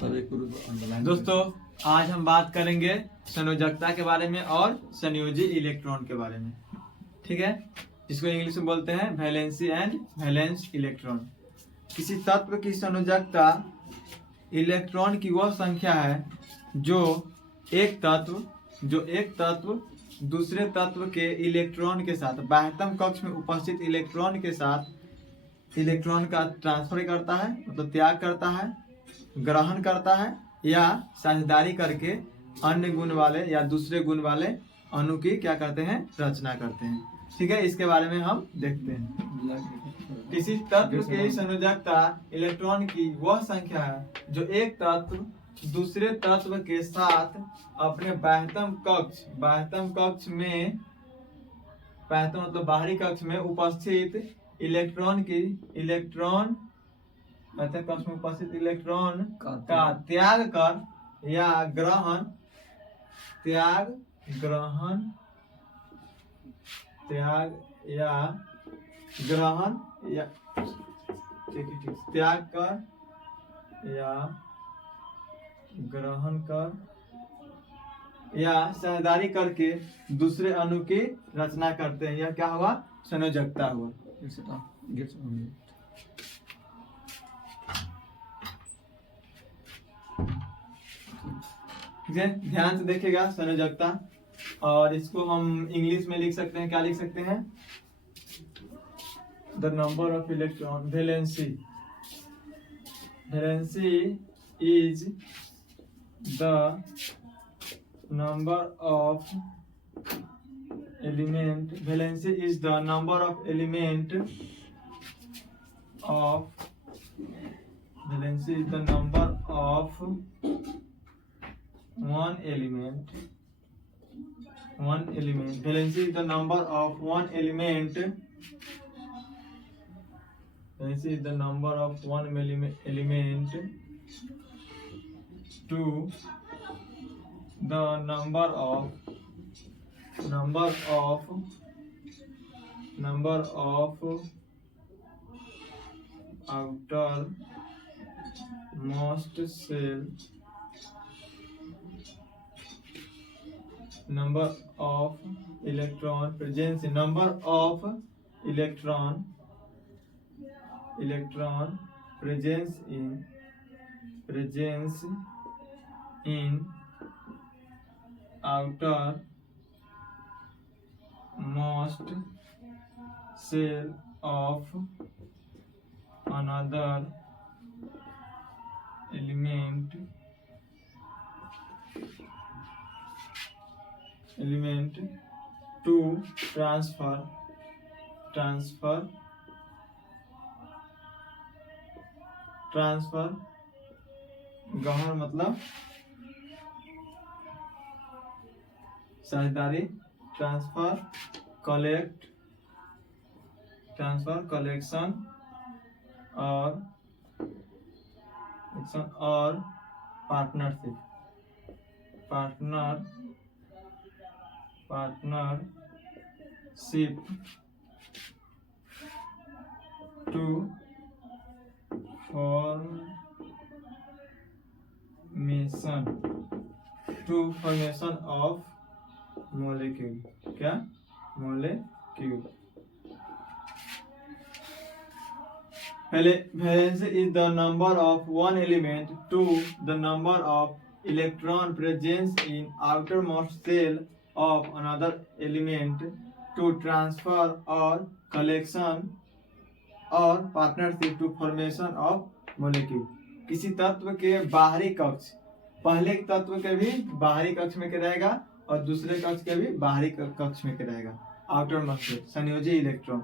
दोस्तों आज हम बात करेंगे संयोजकता के बारे में और संयोजी इलेक्ट्रॉन के बारे में। ठीक है, जिसको इंग्लिश में बोलते हैं वैलेंसी एंड वैलेंस इलेक्ट्रॉन। किसी तत्व की संयोजकता इलेक्ट्रॉन की वह संख्या है जो एक तत्व दूसरे तत्व के इलेक्ट्रॉन के साथ बाह्यतम कक्ष में उपस्थित इलेक्ट्रॉन के साथ इलेक्ट्रॉन का ट्रांसफर करता है, मतलब त्याग करता है, ग्रहण करता है या साझेदारी करके अन्य गुण वाले या दूसरे गुण वाले अणु की क्या करते हैं, रचना करते हैं। ठीक है, इसके बारे में हम देखते हैं। किसी तत्व की संयोजकता इलेक्ट्रॉन की वह संख्या है जो एक तत्व दूसरे तत्व के साथ अपने बाह्यतम कक्ष में मतलब बाहरी कक्ष में उपस्थित इलेक्ट्रॉन कक्ष में उपस्थित इलेक्ट्रॉन का त्याग कर या ग्रहण या साझेदारी करके दूसरे अणु की रचना करते हैं। यह क्या हुआ, संयोजकता हुआ। ध्यान से देखिएगा संयोजकता, और इसको हम इंग्लिश में लिख सकते हैं। क्या लिख सकते हैं? The number of electron valency is the number of element one element valency is the number of one element to the number of outermost cell, number of electron presence in outermost cell of another element to transfer ग्रहण मतलब साझेदारी, transfer, collection और partnership to formation of molecule. क्या? Molecule. पहले valency is the number of one element to the number of electron presence in outermost cell of another element to transfer और collection और partnership to formation of molecule. किसी तत्व के बाहरी कक्ष, पहले तत्व के भी बाहरी कक्ष में क्या रहेगा और दूसरे कक्ष के भी बाहरी कक्ष में क्या रहेगा, आउटरमोस्ट संयोजी इलेक्ट्रॉन।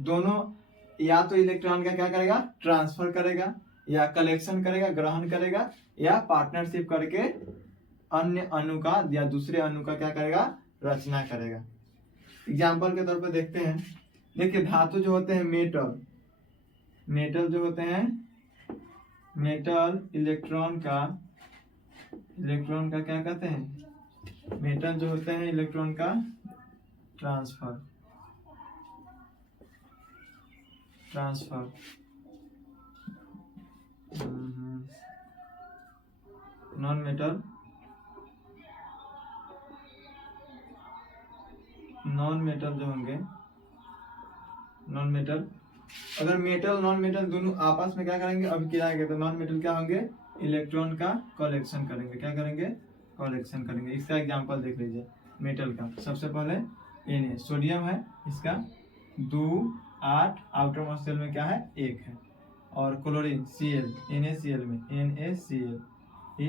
दोनों या तो इलेक्ट्रॉन का क्या करेगा, ट्रांसफर करेगा या कलेक्शन करेगा, ग्रहण करेगा या पार्टनरशिप करके अन्य अणु का या दूसरे अणु का क्या करेगा, रचना करेगा। एग्जाम्पल के तौर पर देखते हैं। देखिए धातु जो होते हैं मेटल जो होते हैं, मेटल इलेक्ट्रॉन का क्या कहते हैं, मेटल जो होते हैं इलेक्ट्रॉन का ट्रांसफर नॉन मेटल जो होंगे, नॉन मेटल, अगर मेटल नॉन मेटल दोनों आपस में क्या करेंगे, अभी गिराएंगे तो नॉन मेटल क्या होंगे, इलेक्ट्रॉन का कलेक्शन करेंगे। क्या करेंगे, कलेक्शन करेंगे। इसका एग्जांपल देख लीजिए मेटल का। सबसे पहले Na सोडियम है, इसका 2 8 आउटर मोस्ट शेल में क्या है 1 है, और क्लोरीन Cl NaCl में NaCl ये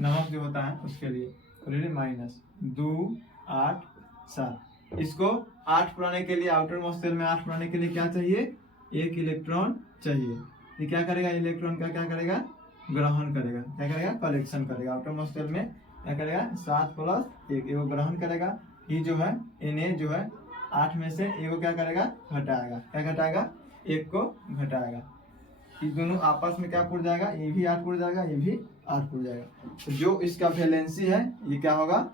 नमक जो होता है उसके लिए क्लोरीन -2 8 7। इसको 8 बनाने के लिए, आउटर मोस्ट शेल में 8 बनाने के लिए क्या चाहिए, 1 इलेक्ट्रॉन चाहिए। ये क्या करेगा, इलेक्ट्रॉन का क्या करेगा, ग्रहण करेगा। क्या करेगा, कलेक्शन करेगा। आउटर मोस्ट शेल में क्या करेगा, 7 + 1 एगो ग्रहण करेगा। ये जो है Na जो है 8 में से एगो क्या करेगा, घटाएगा। क्या घटाएगा, 1 को घटाएगा। ये दोनों आपस में क्या जुड़ जाएगा, ये भी 8 जुड़ जाएगा, ये भी 8 जुड़ जाएगा। तो जो इसका वैलेंसी है ये क्या होगा,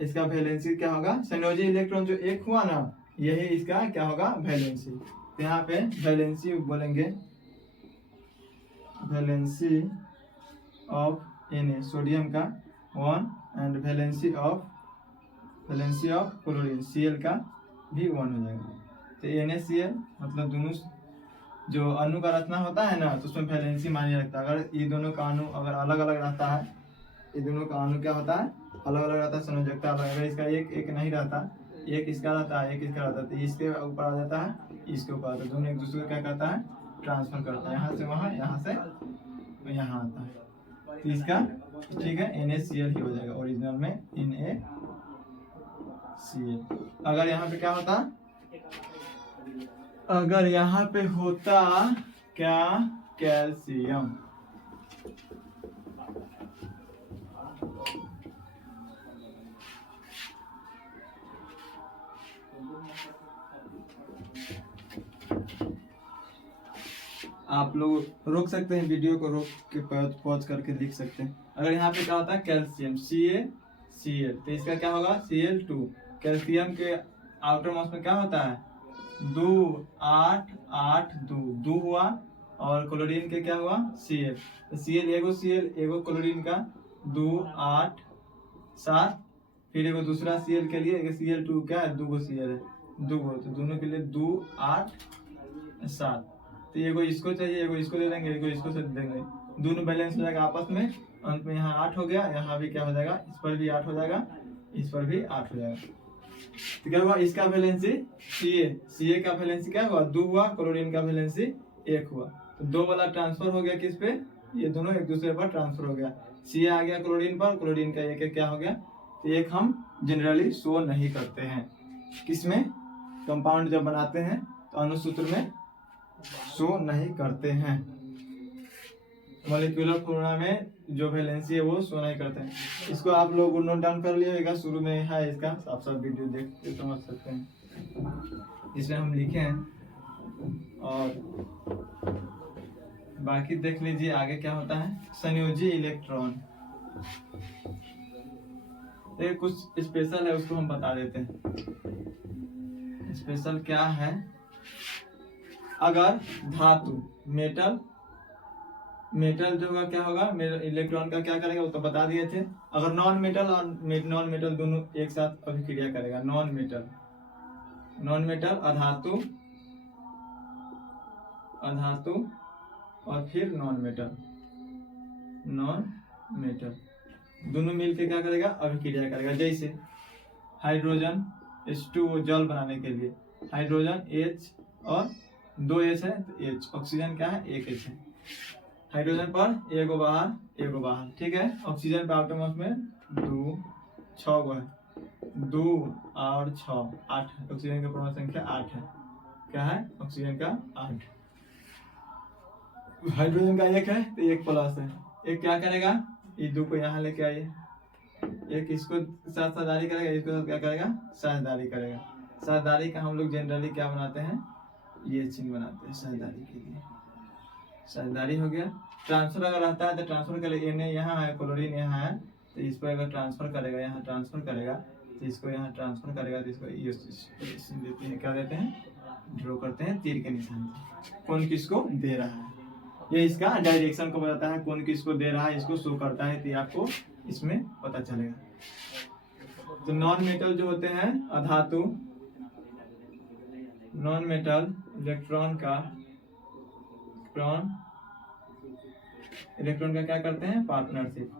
इसका वैलेंसी क्या होगा, संयोजी इलेक्ट्रॉन जो 1 हुआ ना, यही इसका क्या होगा, वैलेंसी। तो यहाँ पे वैलेंसी बोलेंगे, वैलेंसी ऑफ Na सोडियम का 1 and valency of chlorine Cl का भी 1 हो जाएगा। तो NaCl मतलब दोनों जो अणु का रचना होता है ना, तो उसमें वैलेंसी मायने रखता है। अगर ये दोनों का अणु अगर अलग अलग रहता है, ये दोनों का अणु क्या होता है, अलग अलग रहता है, संयोजकता अलग। अगर इसका एक नहीं रहता, एक इसका रहता है, एक इसका रहता है, तो इसके ऊपर आ जाता है, इसके ऊपर आता है। दोनों एक दूसरे को क्या करता है, ट्रांसफर करता है, यहाँ से वहाँ, यहाँ से यहाँ आता है। तो इसका ठीक है NaCl ही हो जाएगा, ओरिजिनल में NaCl। अगर यहाँ पे क्या होता, अगर यहाँ पे होता क्या, कैल्शियम, आप लोग रोक सकते हैं वीडियो को, रोक के पॉज करके लिख सकते हैं। अगर यहाँ पे क्या होता है कैल्शियम CaCl, तो इसका क्या होगा Cl2। कैल्शियम के आउटर मोस्ट में क्या होता है 2 8 8 2 हुआ, और क्लोरीन के क्या हुआ Cl, तो Cl एगो क्लोरीन का 2 8 7, फिर एगो दूसरा Cl के लिए एक Cl2 क्या है 2 Cl है, 2 तो दोनों के लिए 2 8 7। तो एगो इसको चाहिए, एगो इसको दे देंगे, एगो इसको से देंगे, दोनों बैलेंस हो जाएगा आपस में। अंत में यहाँ 8 हो गया, यहाँ भी क्या हो जाएगा, इस पर भी 8 हो जाएगा, इस पर भी 8 हो जाएगा। तो क्या हुआ, इसका वैलेंसी Ca का वैलेंसी क्या हुआ 2 हुआ, क्लोरीन का वैलेंसी 1 हुआ। तो 2 वाला ट्रांसफर हो गया किस पे, ये दोनों एक दूसरे पर ट्रांसफर हो गया। Ca आ गया क्लोरीन पर, क्लोरीन का एक क्या हो गया। तो एक हम जनरली शो नहीं करते हैं, किसमें, कंपाउंड जब बनाते हैं तो अनुसूत्र में शो नहीं करते हैं। मॉलिक्यूलर फॉर्मूला में जो वैलेंसी है वो शो नहीं करते हैं। इसको आप लोग नोट डाउन कर लिएगा, शुरू में है इसका, आप सब वीडियो देख के समझ सकते हैं, इसमें हम लिखे हैं। और बाकी देख लीजिए आगे क्या होता है। संयोजी इलेक्ट्रॉन, ये कुछ स्पेशल है, उसको हम बता देते हैं। स्पेशल क्या है, अगर धातु मेटल जो होगा क्या होगा, इलेक्ट्रॉन का क्या करेगा वो तो बता दिए थे। अगर नॉन मेटल और नॉन मेटल दोनों एक साथ अभिक्रिया करेगा, नॉन मेटल अधातु और फिर नॉन मेटल दोनों मिलकर क्या करेगा, अभिक्रिया करेगा। जैसे हाइड्रोजन H2O जल बनाने के लिए हाइड्रोजन H और 2 H है, तो H, ऑक्सीजन क्या है 1 H है। हाइड्रोजन पर एगो बाहर, ठीक है। ऑक्सीजन पे आउटर मोस्ट में 2 6 गो है, 2 और 6 8, ऑक्सीजन का परमाणु संख्या 8 है। क्या है, ऑक्सीजन का 8, हाइड्रोजन का 1 है तो 1 प्लस है। एक क्या करेगा, ये 2 को यहाँ लेके आइए, एक इसको साथ साझेदारी करेगा, इसको साथ क्या करेगा, साझेदारी करेगा। साझेदारी का हम लोग जनरली क्या बनाते हैं, ये चिन्ह बनाते हैं साझेदारी के लिए। साझेदारी हो गया। ट्रांसफर अगर रहता है तो ट्रांसफर कर, Na यहाँ है, क्लोरीन यहाँ है, तो इस पर अगर ट्रांसफर करेगा, यहाँ ट्रांसफर करेगा, तो इसको यहाँ ट्रांसफर करेगा, तो इसको देते हैं, क्या देते हैं, ड्रॉ करते हैं तीर के निशान से, कौन किसको दे रहा है। ये इसका डायरेक्शन को बताता है, कौन किसको दे रहा है, इसको शो करता है, तो आपको इसमें पता चलेगा। तो नॉन मेटल जो होते हैं अधातु, नॉन मेटल इलेक्ट्रॉन का क्या करते हैं, पार्टनरशिप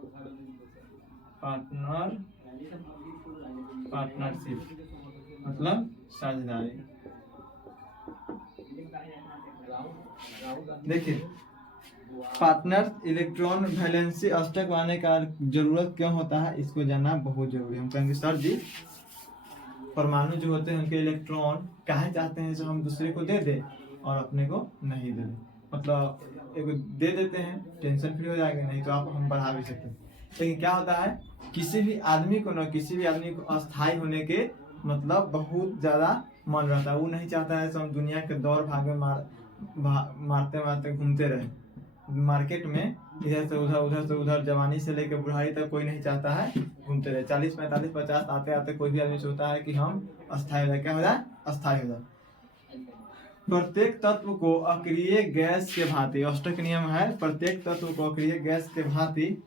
मतलब साझेदारी। देखिए पार्टनर इलेक्ट्रॉन वैलेंसी अष्टक बनाने का जरूरत क्यों होता है, इसको जानना बहुत जरूरी है। हम कहेंगे सर जी परमाणु जो होते हैं उनके इलेक्ट्रॉन कहे चाहते हैं जो हम दूसरे को दे दे और अपने को नहीं दे, मतलब एक दे देते हैं टेंशन फ्री हो जाएगा, नहीं तो आप हम बढ़ा भी सकते हैं। लेकिन क्या होता है किसी भी आदमी को अस्थायी होने के मतलब बहुत ज्यादा मन रहता है, वो नहीं चाहता है हम दुनिया के दौड़ भाग में मारते घूमते रहे मार्केट में, इधर से उधर जवानी से लेकर बुढ़ाई तक कोई नहीं चाहता है घूमते रहे। 40, 45, 50 आते आते कोई भी आदमी सोचता है कि हम अस्थायी हो जाए, क्या हो जाए, अस्थायी हो जाए। प्रत्येक तत्व को अक्रिय गैस के भांति, अष्टक नियम है, प्रत्येक तत्व को अक्रिय गैस के भांति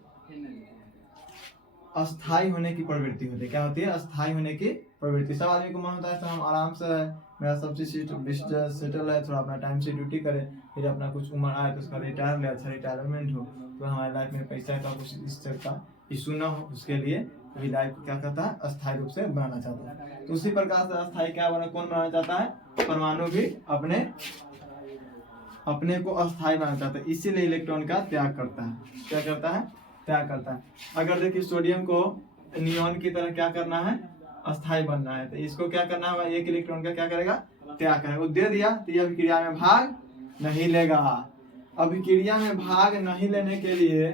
अस्थायी होने की प्रवृत्ति होती है। क्या होती है, अस्थायी होने की प्रवृत्ति। सब आदमी को मन होता है तो हम आराम से रहे, मेरा सब चीज सेटल है, थोड़ा अपना टाइम से ड्यूटी करे, फिर अपना कुछ उम्र आए तो उसका रिटायर ले, अच्छा रिटायरमेंट हो, तो हमारे लाइफ में पैसा का कुछ इस तरह का इशू ना हो, उसके लिए अभी लाइफ क्या करता है, अस्थायी रूप से बनाना चाहता है। तो उसी प्रकार से अस्थायी क्या बना, कौन बनाना चाहता है, परमाणु भी अपने को अस्थायी बनाना चाहता है, इसीलिए इलेक्ट्रॉन का त्याग करता है। क्या करता है, त्याग करता है। अगर देखिए सोडियम को नियॉन की तरह क्या करना है, अस्थायी बनना है, तो इसको क्या करना होगा, एक इलेक्ट्रॉन का क्या करेगा, त्याग करेगा। वो दे दिया तो ये अभिक्रिया में भाग नहीं लेगा। अभिक्रिया में भाग नहीं लेने के लिए,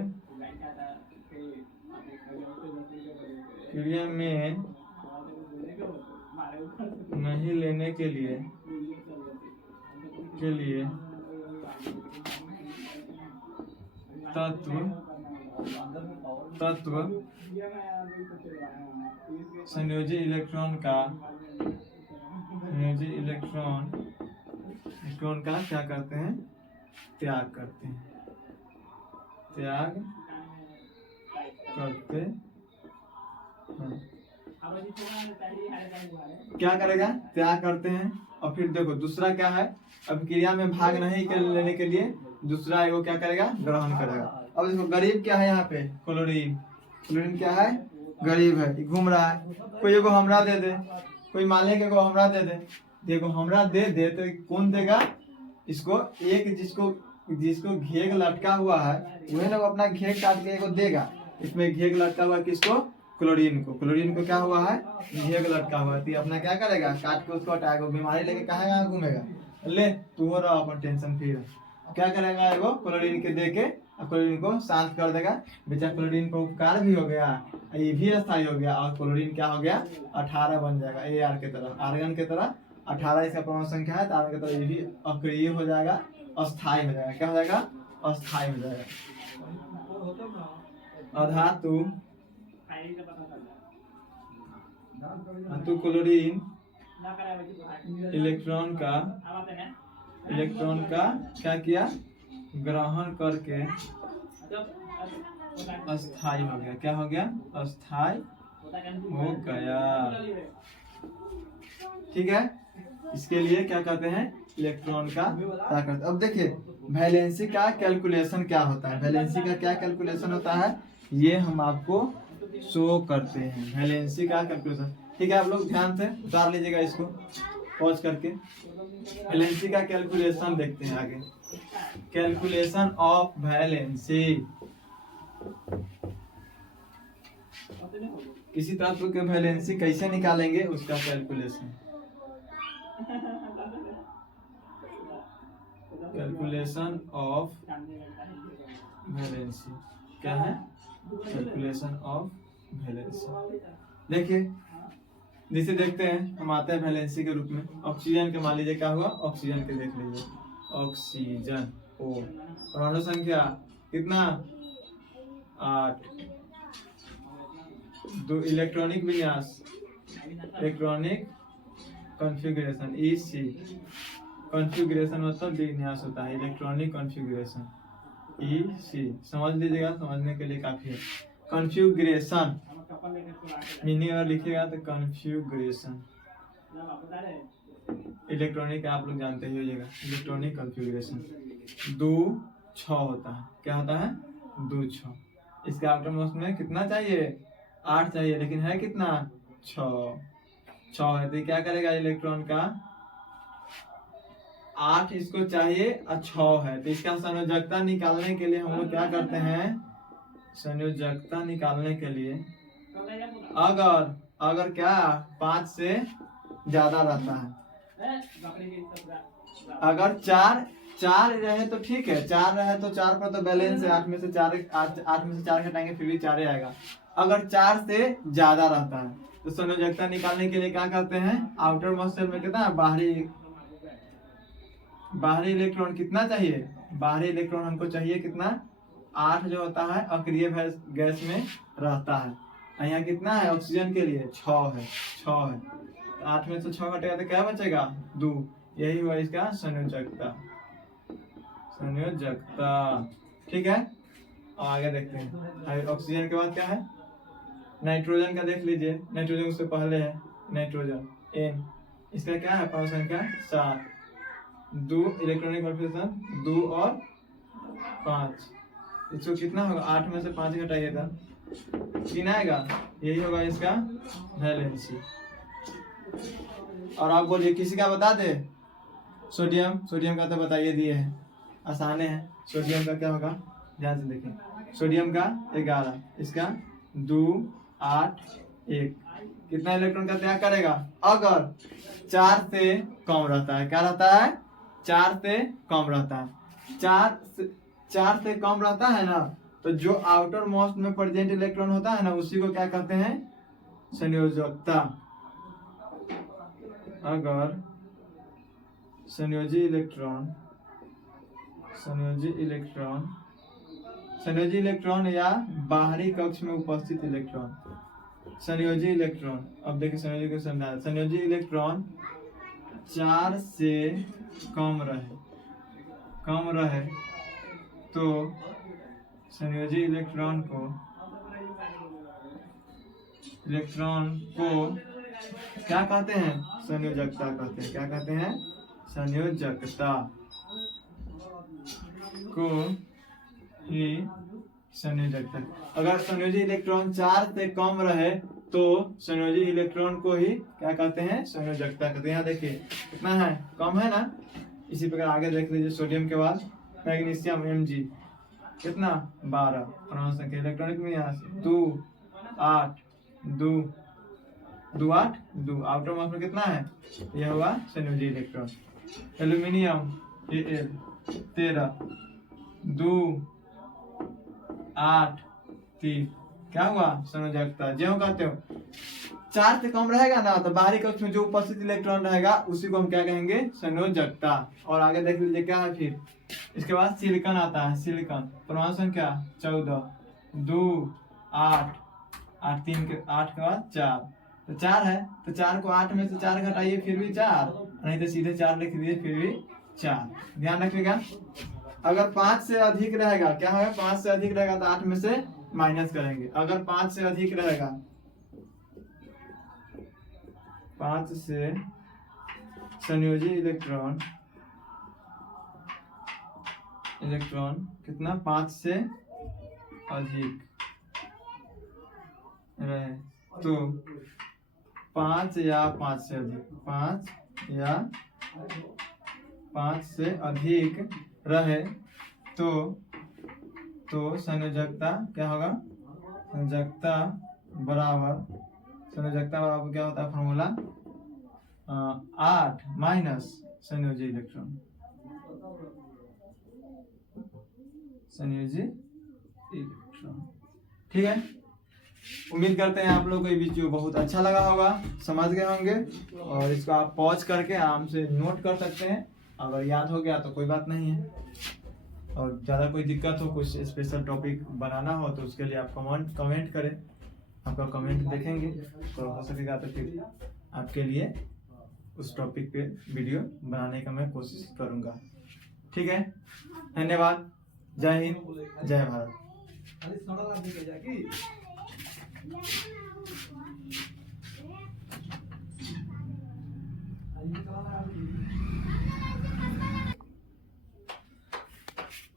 क्रिया में नहीं लेने के लिए तत्व संयोजी इलेक्ट्रॉन का क्या करते हैं, त्याग करते हैं। क्या करेगा, त्याग करते हैं। और फिर देखो दूसरा क्या है, अभिक्रिया में भाग नहीं लेने के लिए दूसरा एगो क्या करेगा, ग्रहण करेगा। अब देखो गरीब क्या है, यहाँ पे क्लोरीन क्या है, गरीब है, घूम रहा है, कोई एगो हमरा दे दे, कोई मान लेगा एगो हमरा दे दे, देखो हमरा दे दे तो कौन देगा इसको, एक जिसको घेग लटका हुआ है वही लोग अपना घेग काट के एगो देगा। इसमें घेग लटका हुआ किसको, क्लोरीन को क्या हुआ है, घेग लटका हुआ है, तो अपना क्या करेगा, काट के उसको हटाएगा, बीमारी लेके कहाँ घूमेगा, ले तू हो रहा अपन टेंशन फ्री। क्या करेगा, एगो क्लोरीन के दे के क्लोरीन को शांत कर देगा, बेचा क्लोरीन पर उपकार भी हो गया, ये भी अस्थायी हो गया, और क्लोरीन क्या हो गया, 18 बन जाएगा, AR के तरह, आर्गन के तरह 18 इसका परमाणु संख्या है, तो आर्गन के तरह ये भी अक्रिय हो जाएगा, अस्थायी हो जाएगा। क्या हो जाएगा, अस्थायी हो जाएगा। अधातु क्लोरीन इलेक्ट्रॉन का क्या किया, ग्रहण करके अस्थायी हो गया। क्या हो गया, अस्थायी हो गया। ठीक है, इसके लिए क्या कहते हैं, इलेक्ट्रॉन का क्या करते हैं। अब देखिए वैलेंसी का कैलकुलेशन क्या होता है, वैलेंसी का क्या कैलकुलेशन होता है, ये हम आपको शो करते हैं, वैलेंसी का कैलकुलेशन। ठीक है, आप लोग ध्यान से उतार लीजिएगा इसको पॉज करके। वैलेंसी का कैलकुलेशन देखते हैं आगे, कैलकुलेशन ऑफ वैलेंसी। किसी तत्व के वैलेंसी कैसे निकालेंगे, उसका कैलकुलेशन ऑफ वैलेंसी क्या है, कैलकुलेशन ऑफ वैलेंसी। देखिए जिसे देखते हैं हम आते हैं वैलेंसी के रूप में। ऑक्सीजन के मान लीजिए क्या हुआ, ऑक्सीजन के देख लीजिए, ऑक्सीजन ओ परमाणु संख्या कितना, 8, दो इलेक्ट्रॉनिक विन्यास, इलेक्ट्रॉनिक कॉन्फ़िगरेशन EC, कॉन्फ़िगरेशन मतलब विन्यास होता है, इलेक्ट्रॉनिक कॉन्फ़िगरेशन समझ लीजिएगा, समझने के लिए काफी है। कॉन्फ़िगरेशन मीनिंग अगर लिखिएगा तो कॉन्फ़िगरेशन, इलेक्ट्रॉनिक आप लोग जानते ही होइएगा, इलेक्ट्रॉनिक कॉन्फ़िगरेशन 2 6 होता है। क्या होता है? 2 6। इसके आउटर मोस्ट में कितना चाहिए? 8 चाहिए, लेकिन है कितना? 6 है। तो क्या करेगा इलेक्ट्रॉन का? 8 इसको चाहिए और 6 है, तो इसका संयोजकता निकालने के लिए हम लोग क्या करते हैं? संयोजकता निकालने के लिए अगर क्या 5 से ज्यादा रहता है, अगर 4 रहे तो ठीक है, 4 रहे तो 4 पर तो बैलेंस है, 8 में से 4 घटाएंगे फिर भी 4 ही आएगा। अगर 4 से ज्यादा रहता है तो संयोजकता निकालने के लिए क्या करते हैं? आउटर मोस्ट शेल में कितना बाहरी इलेक्ट्रॉन कितना चाहिए? बाहरी इलेक्ट्रॉन हमको चाहिए कितना? 8 जो होता है अक्रिय गैस में रहता है। यहाँ कितना है ऑक्सीजन के लिए? 6 है। 8 में से 6 घटेगा तो क्या बचेगा? 2। यही हुआ इसका संयोजकता। ठीक है, आगे देखते हैं। ऑक्सीजन के बाद क्या है? नाइट्रोजन का देख लीजिए, नाइट्रोजन उससे पहले है नाइट्रोजन N। इसका क्या है? परमाणु संख्या 7। 2 इलेक्ट्रॉनिक कॉन्फ़िगरेशन 2 और 5। इसको कितना होगा? 8 में से 5 घटाइएगा 3 आएगा। यही होगा इसका वैलेंसी। और आप बोलिए किसी का बता दे? सोडियम का तो बताइए दिए हैं, आसान है। सोडियम का क्या होगा? ध्यान से देखें। सोडियम का 11, इसका 2 8 1। कितना इलेक्ट्रॉन का त्याग करेगा? अगर 4 से कम रहता है। क्या रहता है? 4 से कम रहता है। 4 से कम रहता है ना, तो जो आउटर मोस्ट में प्रेजेंट इलेक्ट्रॉन होता है ना, उसी को क्या कहते हैं? संयोजकता। अगर संयोजी इलेक्ट्रॉन या बाहरी कक्ष में उपस्थित इलेक्ट्रॉन, संयोजी इलेक्ट्रॉन, अब देखिए संयोजी को समझा। संयोजी इलेक्ट्रॉन 4 से कम रहे तो संयोजी इलेक्ट्रॉन को क्या कहते हैं? संयोजकता कहते हैं। क्या कहते हैं? संयोजकता को ही संयोजकता। अगर संयोजी इलेक्ट्रॉन 4 से कम रहे तो संयोजी इलेक्ट्रॉन को ही क्या कहते हैं? संयोजकता कहते हैं। यहाँ देखिए कितना है? कम है ना। इसी प्रकार आगे देख लीजिए। सोडियम के बाद मैग्नीशियम Mg कितना? 12 परमाणु संख्या। इलेक्ट्रॉनिक में यहाँ से 2 8 2 8 2। आउटर मोस्ट में कितना है? यह हुआ संयोजी इलेक्ट्रॉन। Aluminium Al 13 2 8 3। क्या हुआ? संयोजकता। ज्यों कहते हो 4 से कम रहेगा ना, तो बाहरी कक्ष में जो उपस्थित इलेक्ट्रॉन रहेगा उसी को हम क्या कहेंगे? संयोजकता। और आगे देख लीजिए क्या है फिर। इसके बाद सिलिकॉन आता है। सिलिकॉन परमाणु संख्या 14 2 8 3 के 8 के बाद 4, तो 4 है। तो 4 को 8 में से 4 घटाइए फिर भी 4, नहीं तो सीधे 4 लिख दीजिए फिर भी 4। ध्यान रखिएगा। अगर 5 से अधिक रहेगा, क्या होगा? 5 से अधिक रहेगा तो 8 में से माइनस करेंगे। अगर 5 से अधिक रहेगा, 5 से संयोजी इलेक्ट्रॉन कितना? 5 से अधिक रहे तो 5 या 5 से अधिक 5 या 5 से अधिक रहे तो संयोजकता क्या होगा? संयोजकता बराबर क्या होता है? फॉर्मूला 8 माइनस संयोजी इलेक्ट्रॉन। ठीक है। उम्मीद करते हैं आप लोगों को ये वीडियो बहुत अच्छा लगा होगा, समझ गए होंगे। और इसको आप पॉज करके आराम से नोट कर सकते हैं। अगर याद हो गया तो कोई बात नहीं है, और ज़्यादा कोई दिक्कत हो, कुछ स्पेशल टॉपिक बनाना हो तो उसके लिए आप कमेंट करें। आपका कमेंट देखेंगे तो हो सकेगा तो फिर आपके लिए उस टॉपिक पे वीडियो बनाने का मैं कोशिश करूँगा। ठीक है, धन्यवाद। जय हिंद, जय भारत।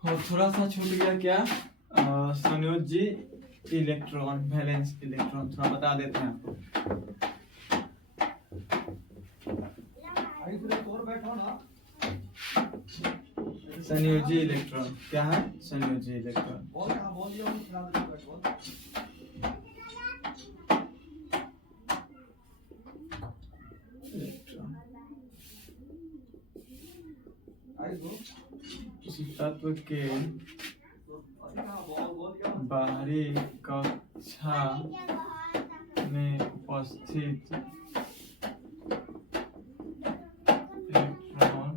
और थोड़ा सा छूट गया क्या, संयोजी इलेक्ट्रॉन, वैलेंस इलेक्ट्रॉन थोड़ा बता देते हैं आपको। संयोजी इलेक्ट्रॉन क्या है? संयोजी इलेक्ट्रॉन किसी तत्व के बाहरी कक्षा में उपस्थित इलेक्ट्रॉन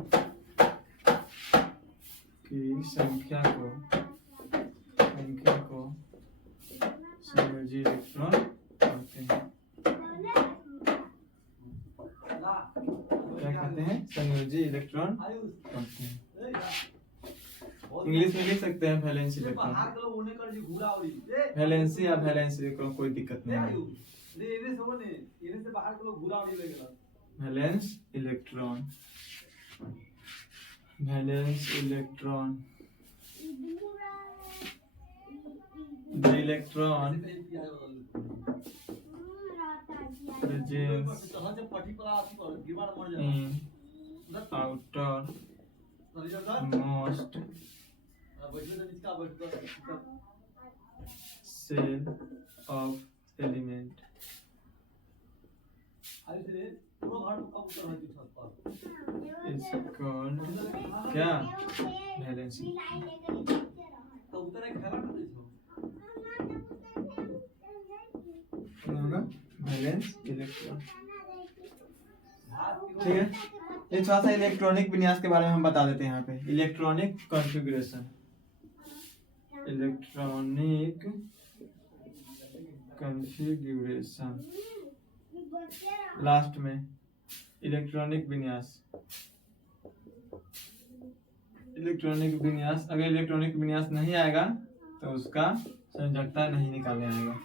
की संख्या को संयोजी इलेक्ट्रॉन कहते हैं। क्या कहते हैं? संयोजी इलेक्ट्रॉन कहते हैं। इंग्लिश में लिख सकते हैं वैलेंस इलेक्ट्रॉन, वैलेंसी या वैलेंस इलेक्ट्रॉन, कोई दिक्कत नहीं है। Valence electron, valence electron, the electron presents in outer most cell of element is called क्या? वैलेंसी। वैलेंस इलेक्ट्रॉन, ठीक है। ये थोड़ा सा इलेक्ट्रॉनिक विन्यास के बारे में हम बता देते हैं यहाँ पे। Electronic configuration, electronic configuration last में इलेक्ट्रॉनिक विन्यास। इलेक्ट्रॉनिक विन्यास, अगर इलेक्ट्रॉनिक विन्यास नहीं आएगा तो उसका संयोजकता नहीं निकालने आएगा।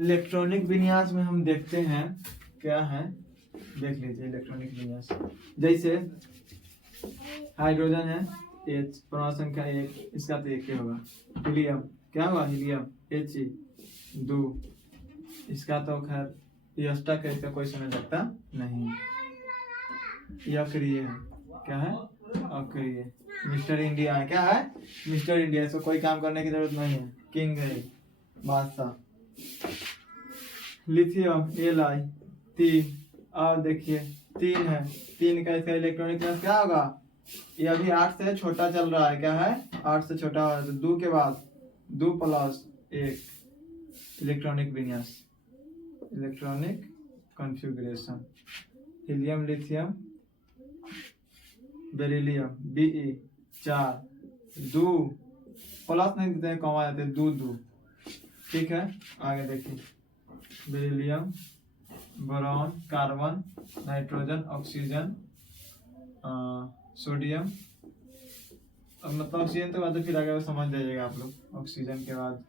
इलेक्ट्रॉनिक विन्यास में हम देखते हैं क्या है, देख लीजिए इलेक्ट्रॉनिक विन्यास। जैसे हाइड्रोजन है H, परमाणु संख्या 1, इसका तो 1 होगा। हीलियम क्या हुआ? हीलियम He 2, इसका तो खैर ये अष्टक है, इसका कोई संयोजकता नहीं। ये अक्रिय है, क्या है? अक्रिय। मिस्टर इंडिया है, क्या है? मिस्टर इंडिया, इसको कोई काम करने की जरूरत नहीं है, किंग है, बादशाह। लिथियम Li 3, अब देखिए 3 है, 3 का इसका इलेक्ट्रॉनिक विन्यास क्या होगा? ये अभी 8 से छोटा चल रहा है, क्या है? 8 से छोटा है, तो 2 के बाद 2 + 1 इलेक्ट्रॉनिक विन्यास, electronic configuration. Helium, lithium, beryllium Be 4, 2 plus नहीं देते हैं, कमा देते हैं, 2 ठीक है। आगे देखिए beryllium, boron, carbon, nitrogen, oxygen, sodium. अब मतलब ऑक्सीजन के बाद तो फिर आगे समझ जाइएगा आप लोग। ऑक्सीजन के बाद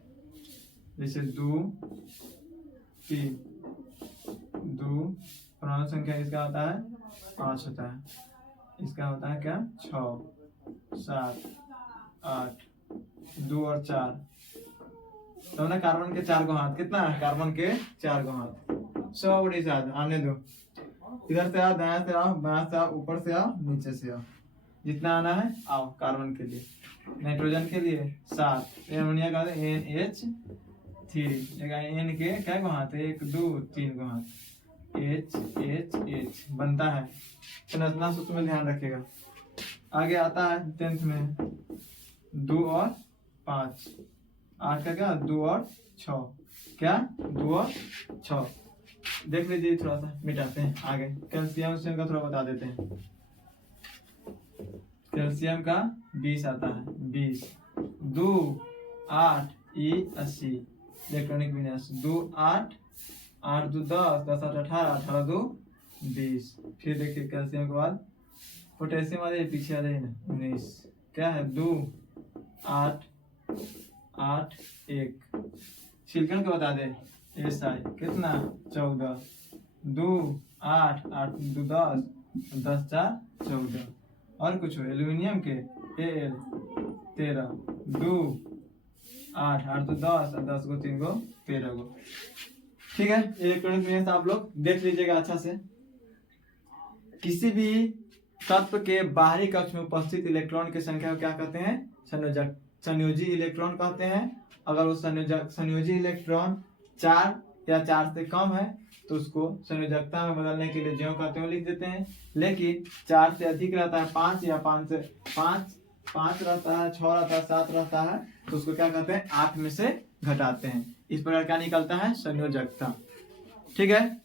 जैसे 2 3 2, परमाणु संख्या इसका होता है 5 होता है, इसका होता है क्या? 6 7 8, 2 और 4, तो ना कार्बन के 4 को हाथ, कितना है? कार्बन के 4 को हाथ। 100 बड़ी साथ आने दो, इधर से आओ, दाएं से आओ, बाएं से आओ, ऊपर से आओ, नीचे से आओ, जितना आना है आओ। कार्बन के लिए, नाइट्रोजन के लिए 7, अमोनिया का NH3, N के क्या को हाथ? 1 2 3 को हाथ, H बनता है। संरचना सूत्र में ध्यान रखिएगा। आगे आता है 10th में 2 और 5, 8 का क्या? 2 और 6, क्या? 2 और 6। देख लीजिए, थोड़ा सा मिटाते हैं। आगे कैल्शियम का थोड़ा बता देते हैं। कैल्शियम का 20 आता है, 20 2 8 80 इलेक्ट्रॉनिक विन्यास। 2 8 8 2 10 10 8 18 18 2 20। फिर देखिए कैल्शियम के बाद पोटेशियम आ जाए, पीछे आ जाए ना 19, क्या है? 2 8 8 1। सिलिकॉन को बता दे SI कितना 14, 2 8 8 2 10, 10 4 14। और कुछ हो एल्यूमिनियम के AL 13, 2 8 8 तो 10 और 10 को 3 को 13 को। ठीक है, इलेक्ट्रॉनिक में आप लोग देख लीजिएगा अच्छा से। किसी भी तत्व के बाहरी कक्ष में उपस्थित इलेक्ट्रॉन की संख्या को क्या कहते हैं? संयोजक, संयोजी इलेक्ट्रॉन कहते हैं। अगर वो संयोजी इलेक्ट्रॉन 4 या 4 से कम है तो उसको संयोजकता में बदलने के लिए जो कहते हैं वो लिख देते हैं। लेकिन 4 से अधिक रहता है, 5 या 5 से 5 रहता है, 6 रहता है, 7 रहता है, तो उसको क्या कहते हैं? 8 में से घटाते हैं। इस प्रकार क्या निकलता है? संयोजकता। ठीक है।